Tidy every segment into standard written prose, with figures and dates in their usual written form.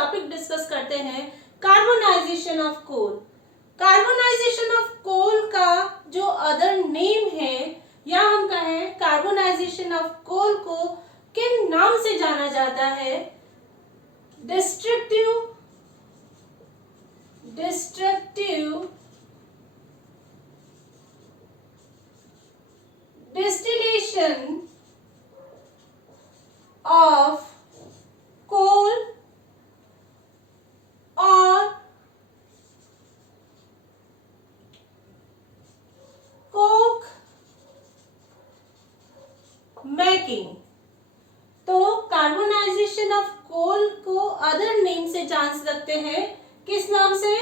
Topic discuss करते हैं carbonisation of coal. Carbonisation of coal का जो अदर नेम है या हम कहें कार्बोनाइजेशन ऑफ कोल को किन नाम से जाना जाता है? Destructive distillation of coal or coke making। तो कार्बोनाइजेशन ऑफ कोल को अदर नेम से जान सकते हैं, किस नाम से?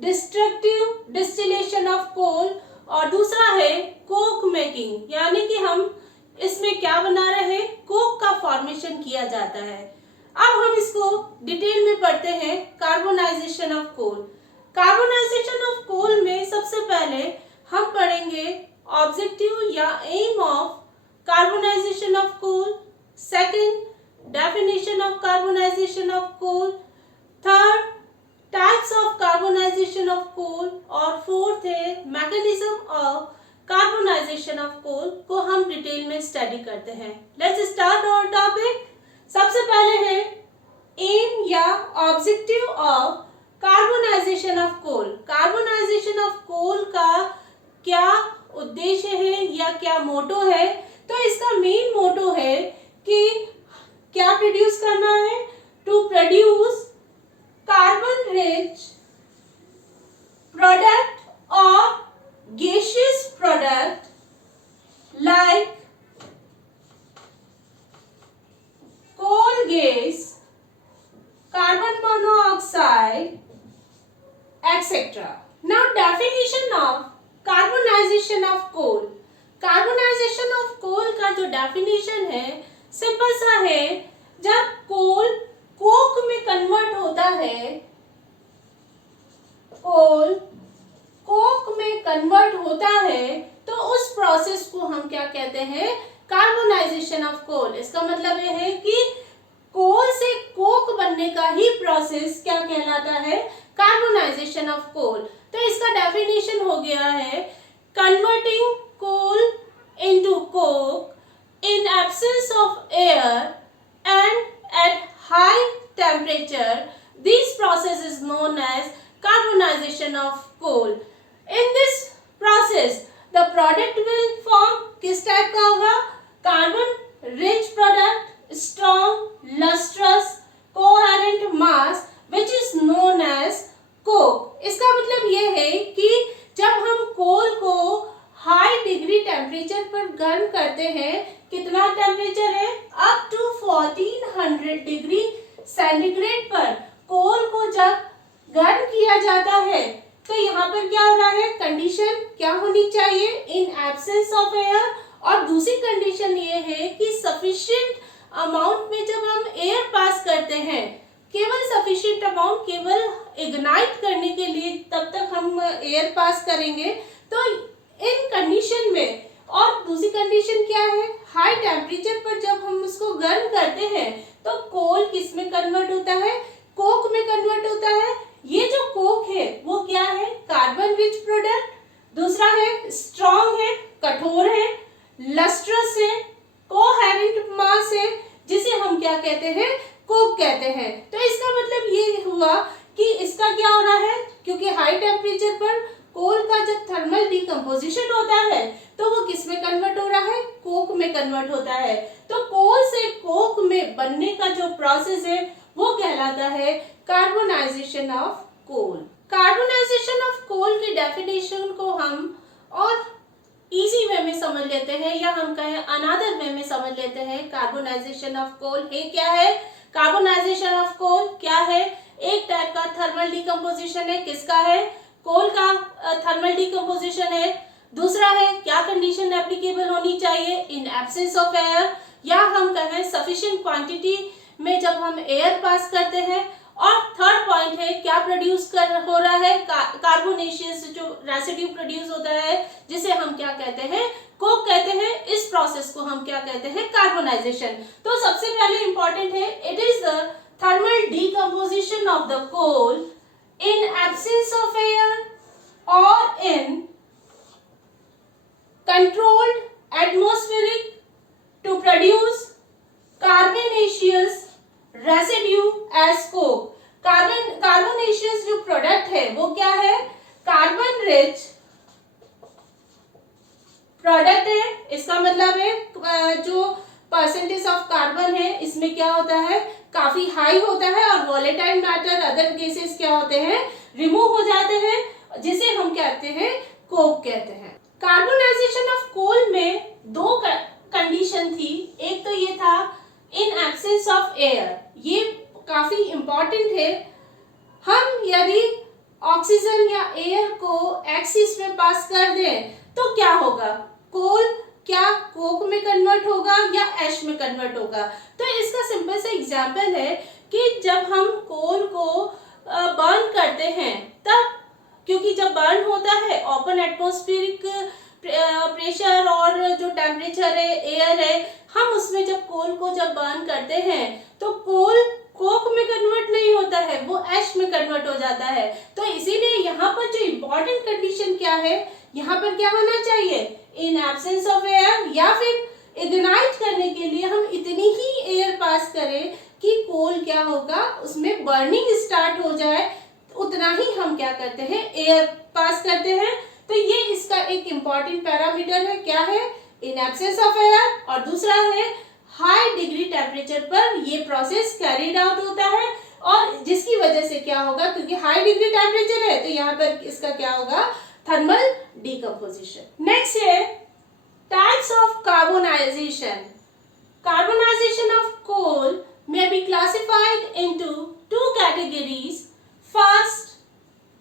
डिस्ट्रक्टिव डिस्टिलेशन ऑफ कोल, और दूसरा है कोक मेकिंग, यानी कि हम इसमें क्या बना रहे हैं? कोक का फॉर्मेशन किया जाता है। अब हम इसको डिटेल में पढ़ते हैं। Carbonisation of coal. Carbonisation of coal में सबसे पहले हम पढ़ेंगे ऑब्जेक्टिव या aim of carbonisation of coal, second definition of carbonisation of coal, third types of carbonisation of coal, और फोर्थ है mechanism of carbonisation of coal को हम डिटेल में स्टडी करते हैं। Let's start our topic. सबसे पहले है एम या objective of carbonisation of coal. Carbonisation of coal का क्या उद्देश्य है या क्या मोटो है? तो इसका मेन मोटो है कि क्या प्रोड्यूस करना है? To produce carbon rich product और gaseous product like coal gas, carbon monoxide, etc. Now definition of carbonization of coal. Carbonization of coal का जो definition है सिंपल सा है, जब कोल कोक में कन्वर्ट होता है, कोल कोक में कन्वर्ट होता है, तो उस प्रोसेस को हम क्या कहते हैं? Carbonisation of coal. इसका मतलब यह है कि कोल से कोक बनने का ही प्रोसेस क्या कहलाता है? Carbonisation of coal. तो इसका डेफिनेशन हो गया है converting coal into coke in absence of air and at high temperature. This process is known as carbonization of coal. In this process, the product will form किस type का होगा? Carbon rich product, strong, lustrous, coherent mass, which is known as coke. इसका मतलब ये है कि जब हम कोल को हाई डिग्री टेम्परेचर पर गर्म करते हैं, कितना टेम्परेचर है? अप टू 1400 डिग्री सेंटीग्रेड पर कोल को जब गर्म किया जाता है, तो यहाँ पर क्या हो रहा है? कंडीशन क्या होनी चाहिए? इन एब्सेंस ऑफ एयर, और दूसरी कंडीशन ये है कि सफिशिएंट अमाउंट में जब हम एयर पास करते हैं, केवल सफिशिएंट अमाउंट, केवल इग्नाइट करने के लिए तब तक हम एयर पास करेंगे। तो इन कंडीशन में, और दूसरी कंडीशन क्या है? हाई टेम्परेचर पर जब हम उसको गर्म करते हैं, तो कोल किस में कन्वर्ट होता है? कोक में कन्वर्ट होता है। ये जो कोक है वो क्या है? कार्बन रिच प्रोडक्ट, दूसरा है स्ट्रॉन्ग है, कठोर है, लस्ट्रस है, कोहेरेंट मास है, जिसे हम क्या कहते हैं? कोक कहते हैं। तो इसका मतलब ये हुआ कि इसका क्या हो रहा है? क्योंकि हाई टेम्परेचर पर कोल का जब थर्मल डिकम्पोजिशन होता है, तो वो किस में कन्वर्ट हो रहा है? कोक में कन्वर्ट होता है। तो कोल से कोक में बनने का जो प्रोसेस है वो कहलाता है carbonisation of coal. Carbonisation of coal की डेफिनेशन को हम और इजी वे में समझ लेते हैं, या हम कहें अनदर वे में समझ लेते हैं। कार्बोनाइजेशन ऑफ कोल है क्या है? कार्बोनाइजेशन ऑफ कोल क्या है? एक टाइप का थर्मल डिकम्पोजिशन है। किसका है? कोल का थर्मल डिकम्पोजिशन है। दूसरा है क्या कंडीशन एप्लीकेबल होनी चाहिए? इन एब्सेंस ऑफ एयर, या हम कहें सफिशिएंट क्वांटिटी में जब हम एयर पास करते हैं। और थर्ड पॉइंट है क्या प्रोड्यूस हो रहा है? कार्बोनेशियस जो रेसिड्यू प्रोड्यूस होता है, जिसे हम क्या कहते हैं? कोक कहते हैं। इस प्रोसेस को हम क्या कहते हैं? कार्बोनाइजेशन। तो सबसे पहले इंपॉर्टेंट है, it is the thermal decomposition of the coal in absence of air or in controlled atmospheric to produce carbonaceous residue as coke. Carbonaceous जो प्रोडक्ट है वो क्या है? कार्बन रिच प्रोडक्ट है। इसका मतलब है जो परसेंटेज ऑफ कार्बन है इसमें क्या होता है? काफी हाई होता है और वॉलेटाइल मैटर अदर गैसेस क्या होते हैं? रिमूव हो जाते हैं, जिसे हम कहते हैं कोक कहते हैं। कार्बोनाइजेशन ऑफ कोल में दो कंडीशन थी। एक तो ये था इन एब्सेंस ऑफ एयर, ये काफी इंपॉर्टेंट है। हम यदि ऑक्सीजन या एयर को एक्सिस में पास कर दें तो क्या होगा? कोल क्या कोक में कन्वर्ट होगा या ऐश में कन्वर्ट होगा? तो इसका सिंपल सा एग्जांपल है कि जब हम कोल को बर्न करते हैं तब, क्योंकि जब बर्न होता है ओपन एटमॉस्फेरिक प्रेशर और जो टेम्परेचर है एयर है, हम उसमें जब कोल को जब बर्न करते हैं तो कोल कोक में कन्वर्ट नहीं होता है, वो ऐश में कन्वर्ट हो जाता है। तो इसीलिए यहाँ पर जो इम्पोर्टेंट कंडीशन क्या है, यहाँ पर क्या होना चाहिए? इन एब्सेंस ऑफ एयर, या फिर इग्नाइट करने के लिए हम इतनी ही एयर पास करें कि कोल क्या होगा, उसमें बर्निंग स्टार्ट हो जाए, उतना ही हम क्या करते हैं? एयर पास करते हैं। तो ये इसका एक इम्पॉर्टेंट पैरामीटर है, क्या है? इन एब्सेंस ऑफ एयर। और दूसरा है हाई डिग्री टेम्परेचर पर ये प्रोसेस कैरीड आउट होता है, और जिसकी वजह से क्या होगा? क्योंकि हाई डिग्री टेम्परेचर है तो यहाँ पर इसका क्या होगा? Thermal decomposition. नेक्स्ट है types of carbonisation. Carbonization of coal may be classified into two categories. First,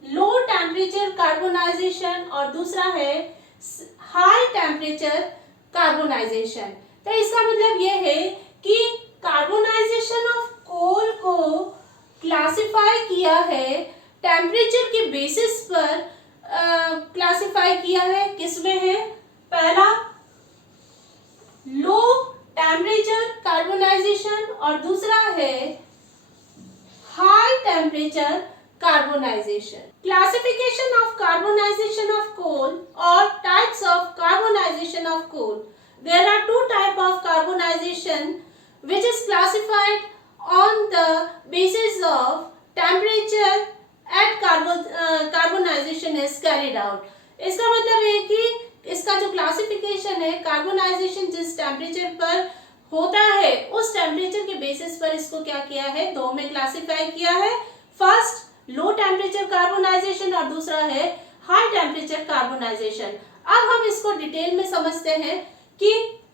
low temperature carbonization और दूसरा है high temperature carbonization। तो इसका मतलब ये है कि कार्बोनाइजेशन ऑफ कोल को क्लासिफाई किया है टेम्परेचर के बेसिस पर, क्लासिफाई किया है। किसमें है? पहला लो टेम्परेचर कार्बोनाइजेशन और दूसरा है high temperature carbonisation. Classification of carbonisation of coal और types of carbonisation of coal. There are two types of carbonization which is classified on the basis of temperature at carbonization is carried out। इसका मतलब है कि इसका जो classification है, carbonisation जिस temperature पर होता है उस टेम्परेचर के बेसिस पर इसको क्या किया है? दो में क्लासिफाई किया है। फर्स्ट लो टेम्परेचर कार्बोनाइजेशन और दूसरा है हाई टेम्परेचर कार्बोनाइजेशन। अब हम इसको डिटेल में समझते हैं कि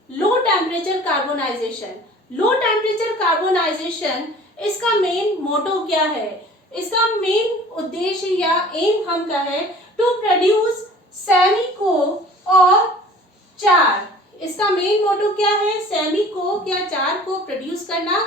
लो टेम्परेचर कार्बोनाइजेशन। लो टेम्परेचर कार्बोनाइजेशन इसका मेन मोटो क्या है? इसका मेन उद्देश्य या एम हम कहें टू प्रोड्यूस सेमी कोक और चार। इसका मेन मोटो क्या है? सेमी कोक या चार को प्रोड्यूस करना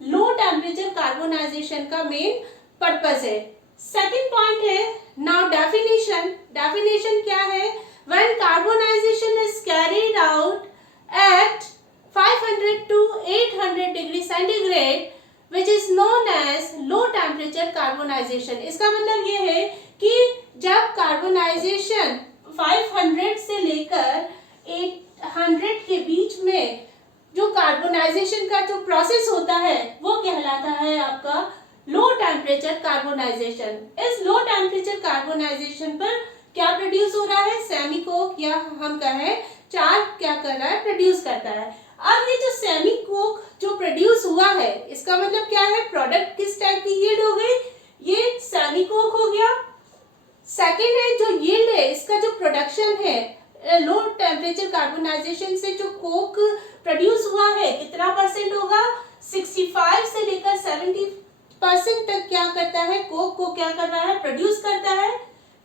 लो टेम्परेचर कार्बोनाइजेशन का मेन पर्पस है। सेकंड पॉइंट है नाउ डेफिनेशन। डेफिनेशन क्या है? When carbonization is carried out at 500 to 800 degree centigrade, which is known as low temperature carbonization। इसका मतलब ये है कि जब कार्बोनाइजेशन 500 से लेकर 800 के बीच में जो कार्बोनाइजेशन का जो प्रोसेस होता है वो कहलाता है आपका लो टेम्परेचर कार्बोनाइजेशन। इस लो टेम्परेचर कार्बोनाइजेशन पर क्या प्रोड्यूस हो रहा है? सेमी कोक या हम कहें चार क्या कर रहा है? प्रोड्यूस करता है। अब ये जो सेमी कोक जो प्रोड्यूस हुआ है इसका मतलब क्या है? प्रोडक्ट किस टाइप की यील्ड हो गई? ये सेमी कोक हो गया। सेकेंड है जो यील्ड है, इसका जो प्रोडक्शन है लो टेम्परेचर कार्बोनाइजेशन से जो कोक प्रोड्यूस हुआ है कितना परसेंट होगा? 65 से लेकर 70% तक क्या करता है? कोक को क्या कर रहा है? प्रोड्यूस करता है।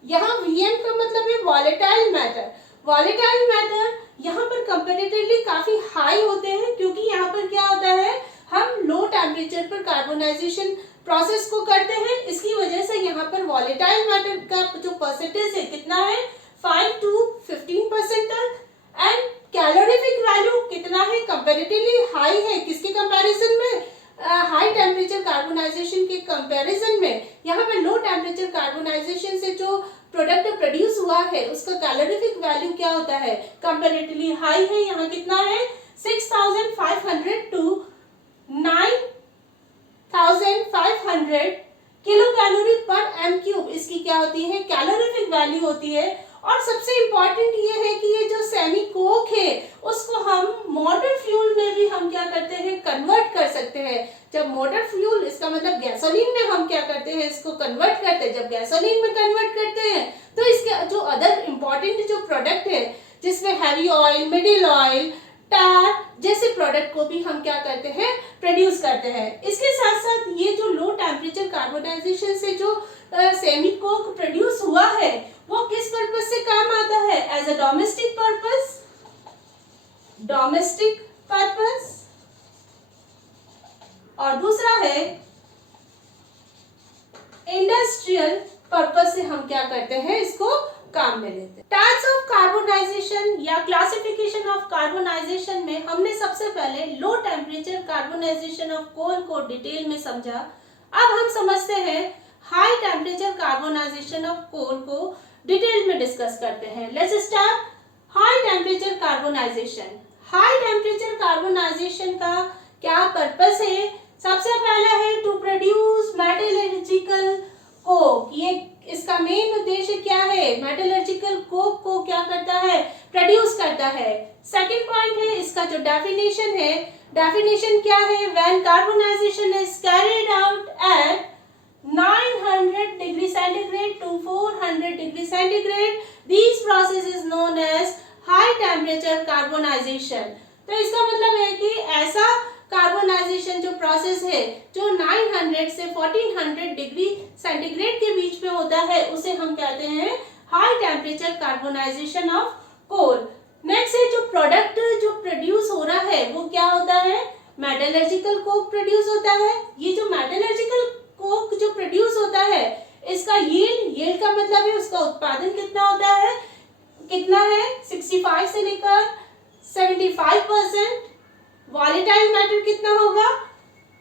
यहाँ Vm का मतलब है वॉलेटाइल मैटर। वॉलेटाइल मैटर यहाँ पर कंपैरेटिवली काफी हाई होते हैं, क्योंकि यहाँ पर क्या होता है? हम लो टेम्परेचर पर कार्बोनाइजेशन प्रोसेस को करते हैं, इसकी वजह से यहाँ पर वॉलेटाइल मैटर का जो परसेंटेज है कितना है? 5 to 15% तक। एंड कैलोरीफिक वैल्यू कितना है? कंपैरेटिवली हाई है। किसके कंपैरिजन में? High temperature carbonisation calorific value क्या होता है, कंपैरेटिवली हाई है। यहाँ कितना है 6500 टू 9500 किलो कैलोरी पर एम क्यूब इसकी क्या होती है, कैलोरीफिक वैल्यू होती है। और सबसे इंपॉर्टेंट ये है कि ये जो सेमी कोक है उसको हम मोटर फ्यूल में भी हम क्या करते हैं, कन्वर्ट कर सकते हैं। जब मोटर फ्यूल, इसका मतलब गैसोलीन में हम क्या करते हैं, इसको कन्वर्ट करते हैं। जब गैसोलीन में कन्वर्ट करते हैं तो इसके जो अदर इंपॉर्टेंट जो प्रोडक्ट है जिसमें हैवी ऑयल, मिडिल ऑयल, टार जैसे प्रोडक्ट को भी हम क्या करते हैं, प्रोड्यूस करते हैं। इसके साथ साथ ये जो लो टेम्परेचर कार्बोनाइजेशन से जो सेमी कोक प्रोड्यूस हुआ है वो किस पर्पस से काम आता है, एज अ डोमेस्टिक पर्पस, और दूसरा है इंडस्ट्रियल पर्पस से हम क्या करते हैं, इसको काम में लेते हैं। टाइप्स ऑफ कार्बोनाइजेशन या क्लासिफिकेशन ऑफ कार्बोनाइजेशन में हमने सबसे पहले low temperature carbonisation of coal को डिटेल में समझा। अब हम समझते हैं high temperature carbonisation of coal को डिटेल में डिस्कस करते हैं। Let's start high temperature carbonisation. High temperature carbonisation का क्या पर्पस है, सबसे पहला है टू प्रोड्यूस मेटलर्जिकल कोक। ये इसका मेन उद्देश्य क्या है, मेटलर्जिकल कोक को क्या करता है, प्रोड्यूस करता है। सेकंड पॉइंट है इसका जो डेफिनेशन है, डेफिनेशन क्या है, when carbonisation is carried out at 900 degree centigrade to 400 degree centigrade, this process is known as high temperature carbonisation. तो इसका मतलब है कि ऐसा कार्बोनाइजेशन जो प्रोसेस है जो 900 से 1400 डिग्री सेंटीग्रेड के बीच में होता है उसे हम कहते हैं high temperature carbonisation of coal. Next है जो प्रोडक्ट जो प्रोड्यूस हो रहा है वो क्या होता है, मेटलर्जिकल कोक प्रोड्यूस होता है। ये जो मेटलर्जिकल कोक जो प्रोड्यूस होता है इसका यील्ड का मतलब है उसका उत्पादन कितना होता है, कितना है 65 से लेकर 75%। वॉलेटाइल मैटर कितना होगा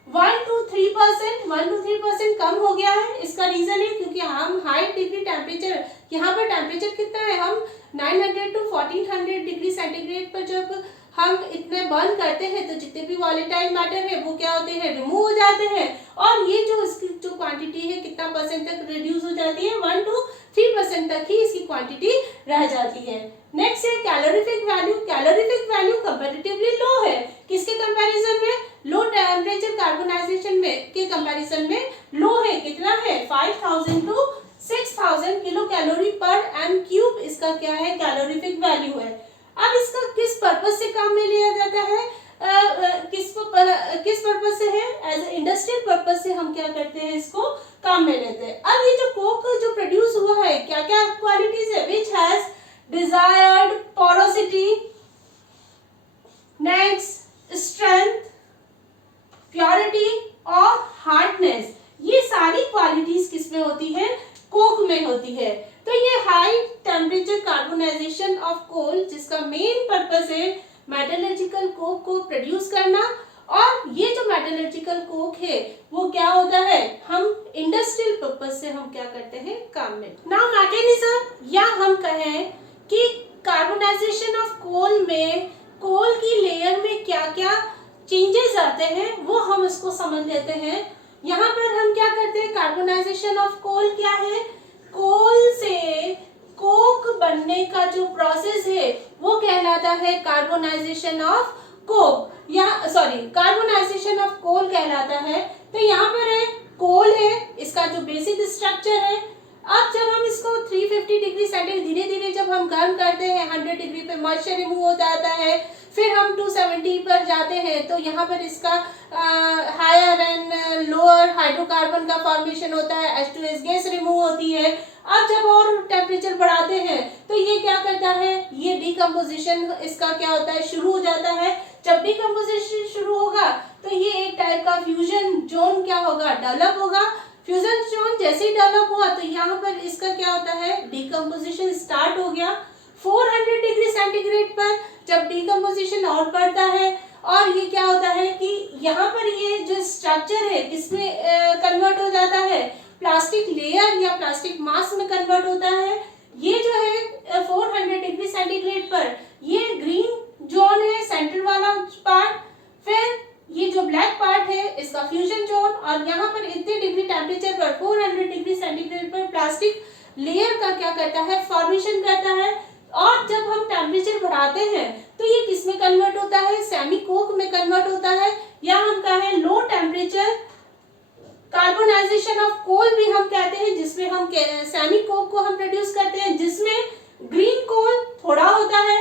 1 to 3% कम हो गया है। इसका रीजन है क्योंकि हम हाई डिग्री टेम्परेचर, यहाँ पर टेम्परेचर कितना है, हम 900 to 1400 डिग्री सेंटीग्रेड पर जब हम इतने बर्न करते हैं तो जितने भी वॉलेटाइल मैटर है वो क्या होते हैं, रिमूव हो जाते हैं। और ये जो इसकी जो क्वांटिटी है कितना परसेंट तक रिड्यूस हो जाती है, 1 to 3% तक ही इसकी क्वांटिटी रह जाती है। नेक्स्ट है calorific value. Calorific value comparatively low है, किसके कंपैरिजन में, लो टेम्परेचर कार्बोनाइजेशन में के कंपैरिजन में लो है। कितना है 5000 टू 6000 किलो कैलोरी पर एम क्यूब इसका क्या है, कैलोरीफिक वैल्यू है। अब इसका किस पर्पस से काम में लिया जाता है, किस पर्पस से है, एज इंडस्ट्रियल पर्पस से हम क्या करते हैं, इसको काम में लेते हैं। अब ये जो कोक जो प्रोड्यूस हुआ है क्या क्या क्वालिटीज है, which has desired porosity, next strength, purity और हार्डनेस। ये सारी क्वालिटीज किसमें होती है, कोक में होती है। तो ये high temperature carbonisation of coal जिसका मेन पर्पस है मेटलर्जिकल कोक को प्रोड्यूस करना, और ये जो मेटलर्जिकल कोक है वो क्या होता है, हम इंडस्ट्रियल पर्पस से हम क्या करते हैं, काम में। नाउ मैकेनिज्म, या हम कहें कि कार्बोनाइजेशन ऑफ कोल में कोल की लेयर में क्या क्या चेंजेस आते हैं वो हम इसको समझ लेते हैं। यहाँ पर हम क्या करते हैं, कार्बोनाइजेशन ऑफ कोल क्या है, कोल से कोक बनने का जो प्रोसेस है वो कहलाता है कार्बोनाइजेशन ऑफ कोक, या सॉरी कार्बोनाइजेशन ऑफ कोल कहलाता है। तो यहाँ पर है कोल है, इसका जो बेसिक स्ट्रक्चर है। अब जब हम इसको 350 डिग्री सेंटीग्रेड धीरे धीरे जब हम गर्म करते हैं 100 डिग्री पे मॉइस्चर रिमूव हो जाता है, फिर हम 270 पर जाते हैं तो यहाँ पर इसका हायर एंड लोअर हाइड्रोकार्बन का फॉर्मेशन होता है, H2S गैस रिमूव होती है। अब जब और टेम्परेचर बढ़ाते हैं तो ये क्या करता है, ये डिकम्पोजिशन इसका क्या होता है, शुरू हो जाता है। जब डिकम्पोजिशन शुरू होगा तो ये एक टाइप का फ्यूजन जोन क्या होगा, डेवलप होगा। फ्यूजन जोन जैसे ही डेवलप हुआ तो यहाँ पर इसका क्या होता है, डिकम्पोजिशन स्टार्ट हो गया। 400 डिग्री सेंटीग्रेड पर जब डिकम्पोजिशन और बढ़ता है और ये क्या होता है कि यहाँ पर ये जो स्ट्रक्चर है किसमें कन्वर्ट हो जाता है, प्लास्टिक लेयर या प्लास्टिक मास में कन्वर्ट होता है। ये जो है 400 डिग्री सेंटीग्रेड पर। ये ग्रीन जोन है सेंटर वाला पार्ट, फिर ये जो ब्लैक पार्ट है इसका फ्यूजन जोन, और यहाँ पर इतने डिग्री टेम्परेचर पर 400 डिग्री सेंटीग्रेड पर प्लास्टिक लेयर का क्या करता है, फॉर्मेशन करता है। और जब हम टेम्परेचर बढ़ाते हैं तो ये किस में कन्वर्ट होता है, सेमी कोक में कन्वर्ट होता है, या हम कहें low temperature carbonisation of coal भी हम कहते हैं, जिसमें हम सेमी कोक को हम प्रोड्यूस करते हैं, जिसमें ग्रीन कोल थोड़ा होता है,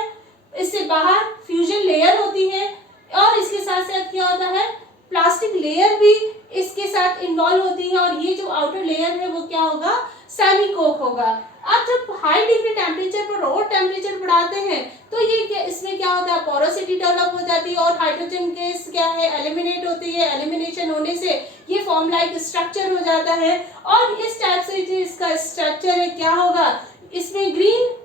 इससे बाहर फ्यूजन लेयर होती है, और इसके साथ साथ क्या होता है, प्लास्टिक लेयर भी इसके साथ इन्वॉल्व होती है, और ये जो आउटर लेयर है वो क्या होगा, सेमी कोक होगा। अब जब हाई डिग्री टेम्परेचर पर और टेम्परेचर बढ़ाते हैं तो ये इसमें क्या होता है, पोरोसिटी डेवलप हो जाती है, और हाइड्रोजन गैस क्या है, एलिमिनेट होती है। एलिमिनेशन होने से ये फॉर्म लाइक स्ट्रक्चर हो जाता है, और इस टाइप से जो इसका स्ट्रक्चर है क्या होगा, इसमें ग्रीन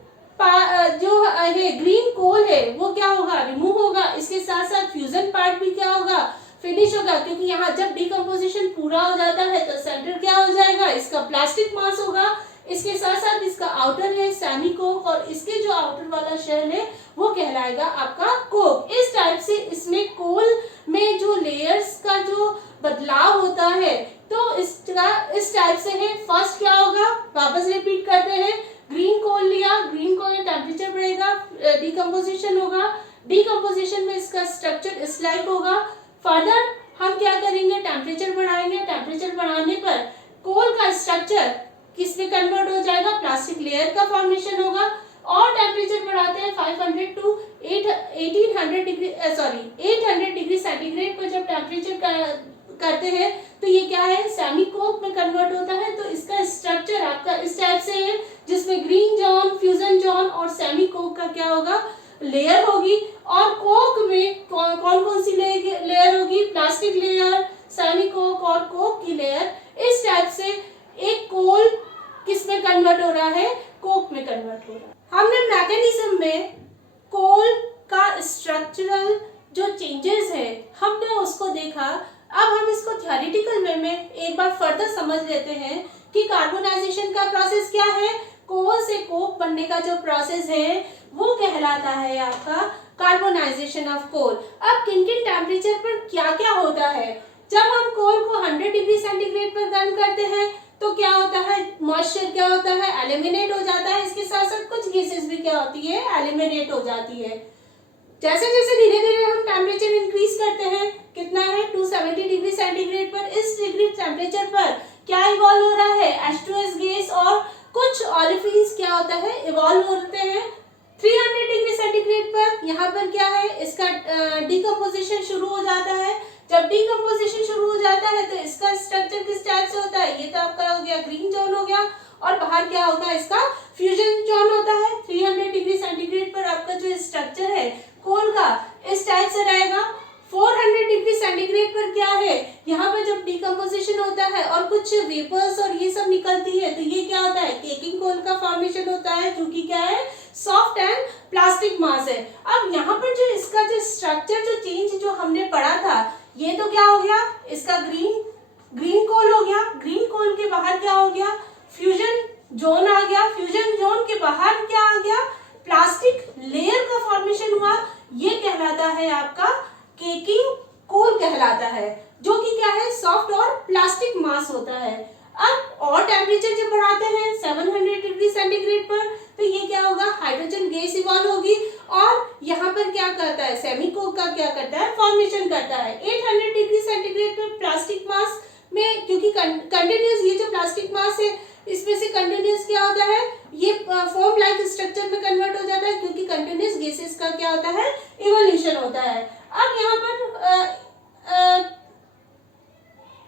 जो है ग्रीन कोल है वो क्या होगा, रिमूव होगा। इसके साथ साथ फ्यूजन पार्ट भी क्या होगा, फिनिश होगा, क्योंकि यहाँ जब डिकम्पोजिशन पूरा हो जाता है तो सेंटर क्या हो जाएगा, इसका प्लास्टिक मास होगा। इसके साथ साथ इसका आउटर है सेमी कोक, और इसके जो आउटर वाला शेल है वो कहलाएगा आपका कोक। इस टाइप से इसमें कोल में जो लेयर्स का जो बदलाव होता है तो इसका इस टाइप से है। फर्स्ट क्या होगा, वापस रिपीट करते हैं, ग्रीन कोल लिया, ग्रीन कोल में टेम्परेचर बढ़ेगा, डिकम्पोजिशन होगा, डिकम्पोजिशन में इसका स्ट्रक्चर इस लाइक होगा। फर्दर हम क्या करेंगे, टेम्परेचर बढ़ाएंगे, टेम्परेचर बढ़ाने पर कोल का स्ट्रक्चर किस में कन्वर्ट हो जाएगा, प्लास्टिक लेयर का फॉर्मेशन होगा। और टेम्परेचर बढ़ाते हैं 500 टू 800 डिग्री सेंटीग्रेड पर जब टेम्परेचर करते हैं तो ये क्या है, सेमी कोक में कन्वर्ट होता है। तो इसका स्ट्रक्चर आपका इस टाइप से है, जिसमें ग्रीन जोन, फ्यूजन जोन और सेमी कोक का क्या होगा, लेयर होगी। और कोक में कौन कौन सी लेयर होगी, प्लास्टिक लेयर, सेमी कोक और कोक की लेयर। इस टाइप से एक कोल किस में कन्वर्ट हो रहा है, कोक में कन्वर्ट हो रहा है। हमने मैकेनिज्म में कोल का स्ट्रक्चरल जो चेंजेस है हमने उसको देखा। अब हम इसको थ्योरेटिकल वे में एक बार फर्दर समझ लेते हैं कि कार्बोनाइजेशन का प्रोसेस क्या है। कोल से कोक बनने का जो प्रोसेस है वो कहलाता है आपका कार्बोनाइजेशन ऑफ कोल। अब किन किन टेम्परेचर पर क्या क्या होता है, जब हम कोल को 100 डिग्री सेंटीग्रेड पर गर्म करते हैं तो क्या होता है, मॉइस्चर क्या होता है, एलिमिनेट हो जाता है। इसके साथ साथ कुछ गैसेस भी क्या होती है, एलिमिनेट हो जाती है। जैसे जैसे धीरे धीरे हम टेम्परेचर इंक्रीज करते हैं, कितना है 270 डिग्री सेंटीग्रेड पर, इस डिग्री टेम्परेचर पर क्या इवॉल्व हो रहा है, H2S गैस और कुछ ऑलिफिन्स क्या होता है, इवॉल्व होते हैं। 300 डिग्री सेंटीग्रेड पर यहाँ पर क्या है, इसका डिकम्पोजिशन शुरू हो जाता है। जब डिकम्पोजिशन शुरू हो जाता है तो इसका स्ट्रक्चर किस टाइप से होता है, ये तो आपका हो गया ग्रीन जोन हो गया, और बाहर क्या होगा, इसका फ्यूजन जोन होता है। 300 डिग्री सेंटीग्रेड पर आपका जो स्ट्रक्चर है कोल का इस टाइप से रहेगा। 400 डिग्री सेंटीग्रेड पर क्या है, यहाँ पर जब डिकम्पोजिशन होता है और कुछ वेपर्स और ये सब निकलती है तो ये क्या होता है, केकिंग कोल का फॉर्मेशन होता है, जो कि क्या है, सॉफ्ट एंड प्लास्टिक मास है। अब यहाँ पर जो इसका जो स्ट्रक्चर जो चेंज जो हमने पढ़ा था, ये तो क्या हो गया, इसका ग्रीन कोल हो गया। ग्रीन कोल के बाहर क्या हो गया, फ्यूजन जोन आ गया। फ्यूजन जोन के बाहर क्या आ गया, प्लास्टिक लेयर का फॉर्मेशन हुआ। ये कहलाता है आपका केकिंग कोल कहलाता है, जो कि क्या है, सॉफ्ट और प्लास्टिक मास होता है। अब और टेम्परेचर जब बढ़ाते हैं 700 डिग्री सेंटीग्रेड पर तो ये क्या होगा, हाइड्रोजन गैस इवॉल्व होगी, और यहाँ पर क्या करता है, सेमी कोक का क्या करता है, फॉर्मेशन करता है। 800 डिग्री सेंटीग्रेड पर प्लास्टिक मास में, क्योंकि कंटिन्यूस ये जो प्लास्टिक मास है इसमें से कंटिन्यूस क्या होता है, ये फॉर्म लाइक स्ट्रक्चर में कन्वर्ट हो जाता है, क्योंकि कंटिन्यूस गैसेस का क्या होता है, इवोल्यूशन होता है। अब यहाँ पर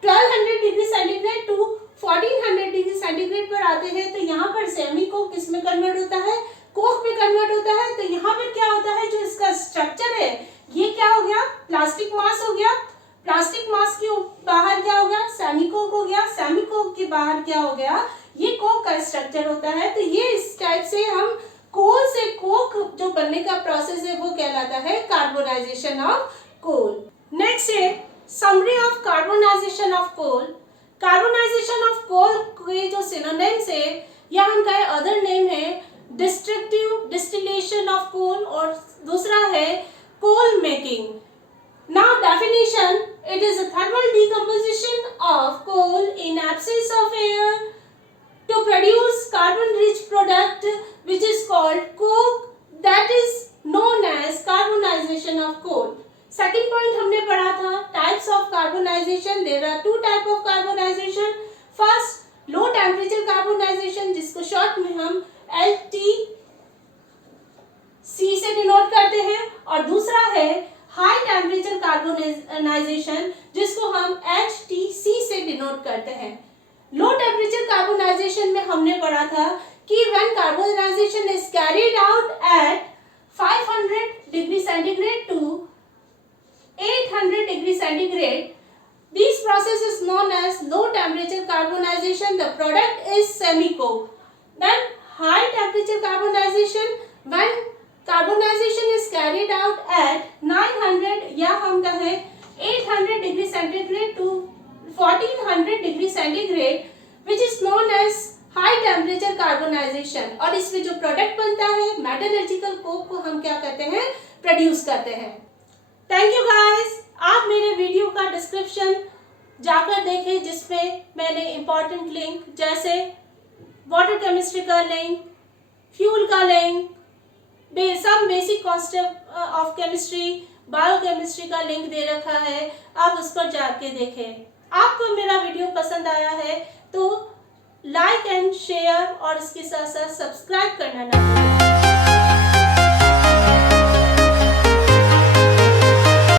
1200 degree centigrade to 1400 degree centigrade पर आते हैं तो यहाँ पर सेमी कोक किस में कन्वर्ट होता है, कोक में कन्वर्ट होता है। तो यहाँ पर क्या होता है, जो इसका स्ट्रक्चर है ये क्या हो गया, प्लास्टिक मास हो गया। प्लास्टिक मास के बाहर क्या हो गया, सेमी कोक हो गया। सेमी कोक के बाहर क्या हो गया, ये कोक का स्ट्रक्चर होता है। तो ये इस टाइप से हम कोल से कोक जो बनने का प्रोसेस है वो कहलाता है कार्बोनाइजेशन ऑफ कोल। नेक्स्ट है summary of carbonisation of coal. Carbonisation of coal के जो सिनोनिम्स है या हम कहे अदर नेम है, डिस्ट्रक्टिव डिस्टिलेशन ऑफ कोल और दूसरा है coal making. Now definition, it is a thermal decomposition of coal in absence of air to produce carbon rich product which is called coke, that is known as carbonization of coal. Second point हमने पढ़ा था types of carbonization. There are two type of carbonization. First, low temperature carbonization जिसको short में हम LTC से denote करते हैं, और दूसरा है हाई टेम्परेचर कार्बोनाइजेशन जिसको हम HTC से डिनोट करते हैं। लो टेम्परेचर कार्बोनाइजेशन में हमने पढ़ा था कि when carbonisation is carried out at 500 degree centigrade to 800 degree centigrade, this process is known as low temperature carbonization. The product is semi-coke. Then high temperature carbonization, when carbonization is carried out at 900 या हम कहें 800 degree centigrade to 1400 degree centigrade, which is known as high temperature carbonization. और इसमें जो product बनता है metallurgical coke को हम क्या करते हैं, प्रोड्यूस करते हैं। Thank you guys. आप मेरे वीडियो का डिस्क्रिप्शन जाकर देखें जिसमें मैंने इंपॉर्टेंट लिंक जैसे वाटर केमिस्ट्री का लिंक, फ्यूल का लिंक, सब basic concept of chemistry, biochemistry का लिंक दे रखा है, आप उस पर जाके देखें। आपको मेरा वीडियो पसंद आया है तो लाइक एंड शेयर और इसके साथ साथ सब्सक्राइब करना ना भूलें।